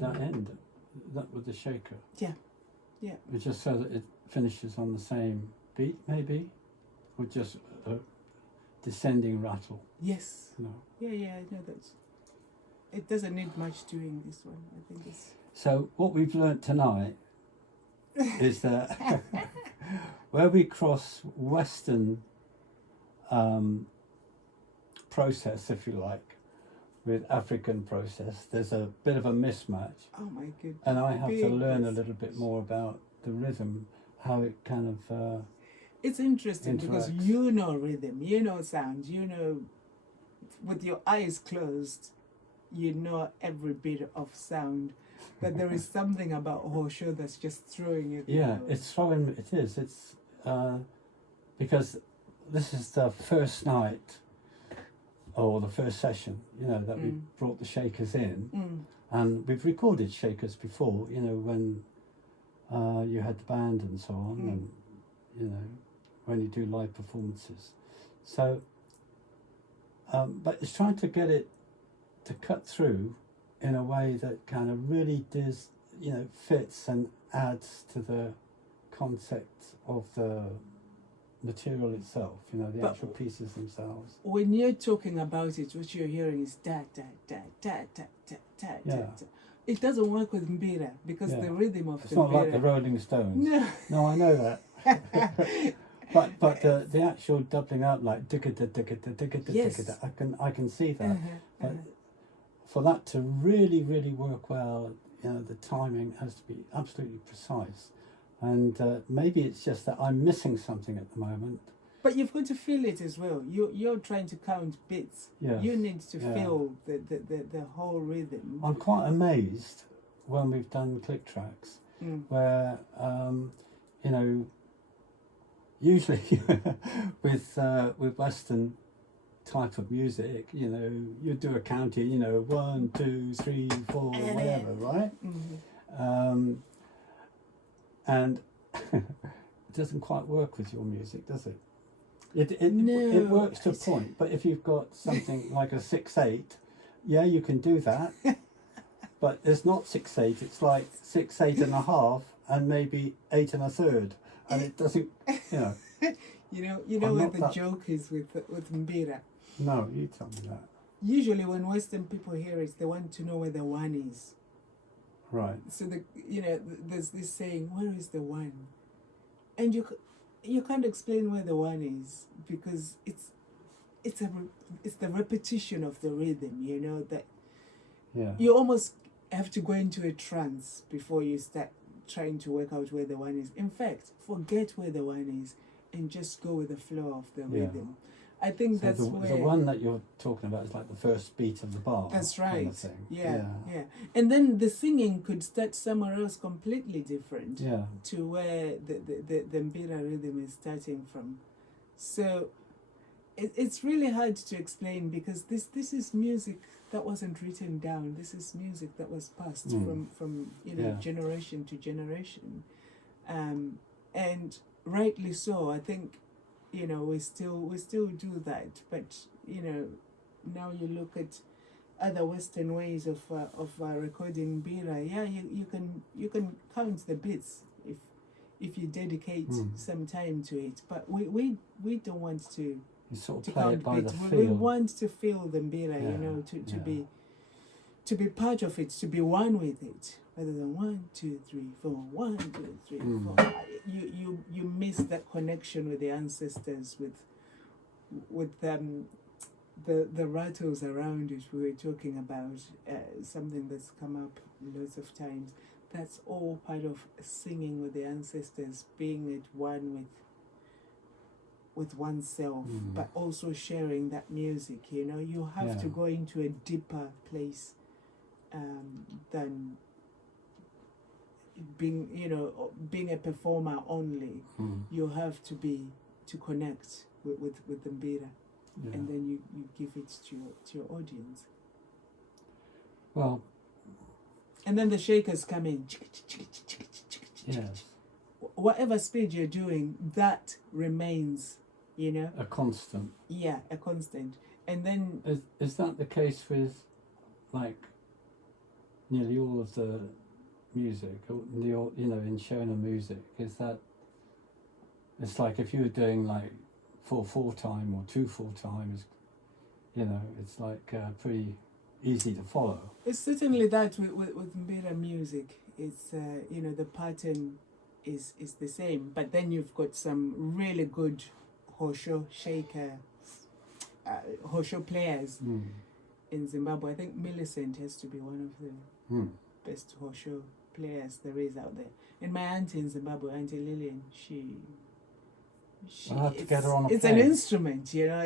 That end, that with the shaker. Yeah. It's just so that it finishes on the same beat, maybe, or just a descending rattle. Yes. No. Yeah. I know that. It doesn't need much doing, this one. I think it's. So what we've learnt tonight is that where we cross Western process, if you like, with African process, there's a bit of a mismatch. Oh my goodness. And I have to learn a little bit more about the rhythm, how it kind of it's interesting interacts. Because you know rhythm, you know sound, you know, with your eyes closed, you know every bit of sound. But there is something about Hosho that's just throwing it. Yeah, it's throwing, it is. It's because this is the first night or the first session, you know, that we brought the shakers in, and we've recorded shakers before, you know, when you had the band and so on, and you know, when you do live performances. So, but it's trying to get it to cut through in a way that kind of really does, you know, fits and adds to the concept of the material itself, you know, the actual pieces themselves. When you're talking about it, what you're hearing is da da da da da da da da. It doesn't work with Mbira because the rhythm of it's not Mbira. like the Rolling Stones. No, I know that. but the actual doubling up, like I can see that. But for that to really work well, you know, the timing has to be absolutely precise. And maybe it's just that I'm missing something at the moment. But you've got to feel it as well. You're trying to count bits. Yes. You need to feel the whole rhythm. I'm quite amazed when we've done click tracks where, you know, usually with Western type of music, you know, you do a counting, you know, 1, 2, 3, 4, whatever, right? And it doesn't quite work with your music, does it? It works to a point, but if you've got something like a 6/8, yeah, you can do that. But it's not 6/8; it's like 6 8.5, and maybe 8 1/3, and it doesn't, you know. You know what the joke is with Mbira? No, you tell me that. Usually, when Western people hear it, they want to know where the one is. Right. So there's this saying, "Where is the one?" And you can't explain where the one is because it's the repetition of the rhythm. You know that. Yeah. You almost have to go into a trance before you start trying to work out where the one is. In fact, forget where the one is and just go with the flow of the rhythm. I think so that's where the one that you're talking about is like the first beat of the bar. That's right. Kind of thing. Yeah. And then the singing could start somewhere else completely different. Yeah. To where the Mbira rhythm is starting from. So it's really hard to explain because this is music that wasn't written down. This is music that was passed from generation to generation, and rightly so. I think we still do that, but now you look at other Western ways of recording Mbira, yeah, you can count the beats if you dedicate some time to it. But we don't want to You sort to of play count it by beats. the We feel. want to feel the Mbira, Yeah, you know, yeah. to be part of it, to be one with it, rather than 1, 2, 3, 4, 1, 2, 3, 4. You miss that connection with the ancestors, with the rattles around it. We were talking about something that's come up lots of times. That's all part of singing with the ancestors, being at one with oneself, but also sharing that music. You know, you have to go into a deeper place than being a performer only. You have to connect with the Mbira, and then you give it to your audience. Well, and then the shakers come in. Yes. Whatever speed you're doing, that remains, you know. A constant. Yeah, a constant. And then is that the case with, like, nearly all of the music, or in Shona music? Is that it's like if you were doing like 4/4 time or 2/4 time, it's like pretty easy to follow. It's certainly that with Mbira music. It's the pattern is the same, but then you've got some really good Hosho shaker, Hosho players in Zimbabwe. I think Millicent has to be one of the best Hosho players there is out there. And my auntie in Zimbabwe, Auntie Lillian, I'll have to get her on a it's plane. an instrument, you know.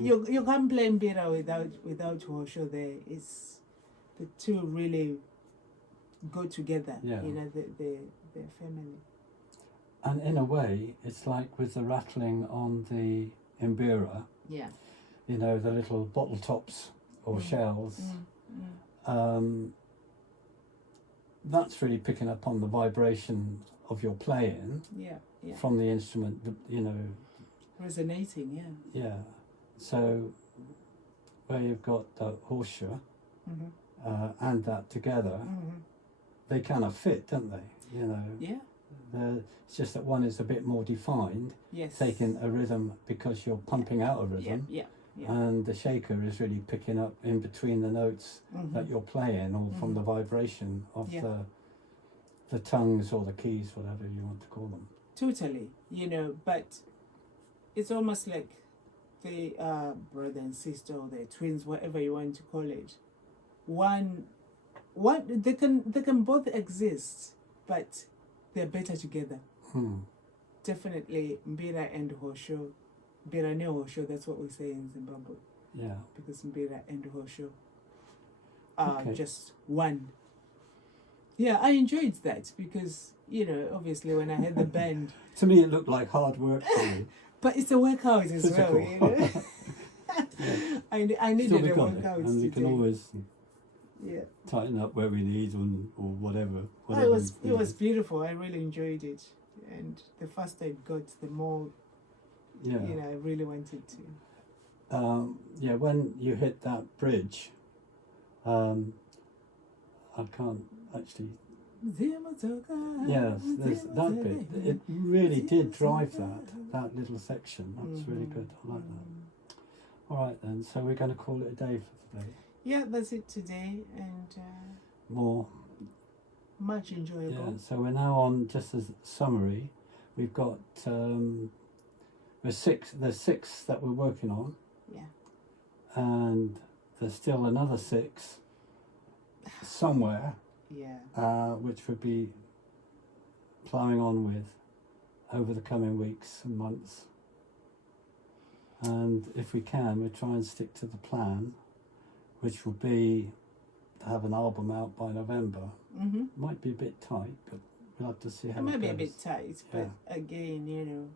You can't play Mbira without Hosho there. It's the two really go together. Yeah. You know, they're family. And in a way, it's like with the rattling on the Mbira. Yeah. You know, the little bottle tops or shells. That's really picking up on the vibration of your playing. Yeah. From the instrument, resonating. Yeah. Yeah. So where you've got the Hosho and that together, they kind of fit, don't they? You know. Yeah. It's just that one is a bit more defined, yes. taking a rhythm because you're pumping out a rhythm, Yeah. and the shaker is really picking up in between the notes that you're playing, or from the vibration of the tongues or the keys, whatever you want to call them. Totally, but it's almost like they are brother and sister, or they're twins, whatever you want to call it. One they can both exist, but they're better together. Definitely Mbira and Hosho. Mbira ne Hosho, that's what we say in Zimbabwe. Yeah. Because Mbira and Hosho are just one. Yeah, I enjoyed that because, obviously when I had the band... To me it looked like hard work for me. But it's a workout as well, I needed a workout. And we can always tighten up where we need or whatever. It was beautiful. I really enjoyed it. And the faster it got, the more, I really wanted to. When you hit that bridge, I can't actually... Yes, there's that bit. It really did drive that little section. That's really good. I like that. All right then, so we're going to call it a day for today. Yeah, that's it today, and more. Much enjoyable. Yeah, so we're now on, just as a summary, we've got there's six that we're working on. Yeah. And there's still another 6 somewhere. Yeah. Which we'll be ploughing on with over the coming weeks and months. And if we can, we'll try and stick to the plan, which will be to have an album out by November. Might be a bit tight, but we'll have to see how it goes. It might be a bit tight, but again,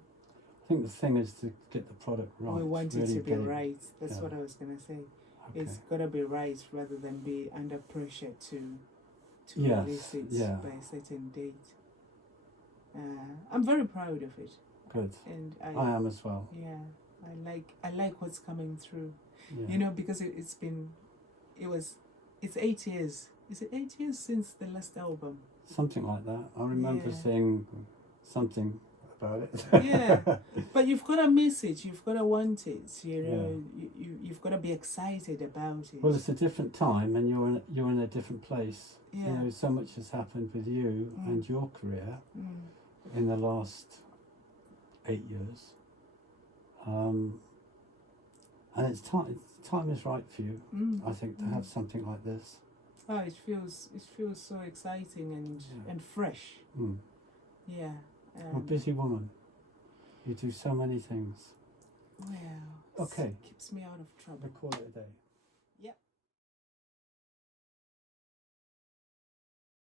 I think the thing is to get the product right. We want it to be right. That's yeah. what I was going to say. Okay. It's got to be right rather than be under pressure to Yes, release it yeah. by a certain date. I'm very proud of it. Good. And I am as well. Yeah, I like what's coming through. Yeah. You know, because it's been it's 8 years. Is it 8 years since the last album? Something like that. I remember seeing something about it. Yeah, but you've got to miss it. You've got to want it. You know, you've got to be excited about it. Well, it's a different time, and you're in a different place. Yeah. You know, so much has happened with you and your career in the last 8 years. And it's time is right for you. I think, to have something like this. Oh, it feels so exciting and fresh. Yeah. You're a busy woman. You do so many things. Well, Okay. Keeps me out of trouble. We'll call it a day.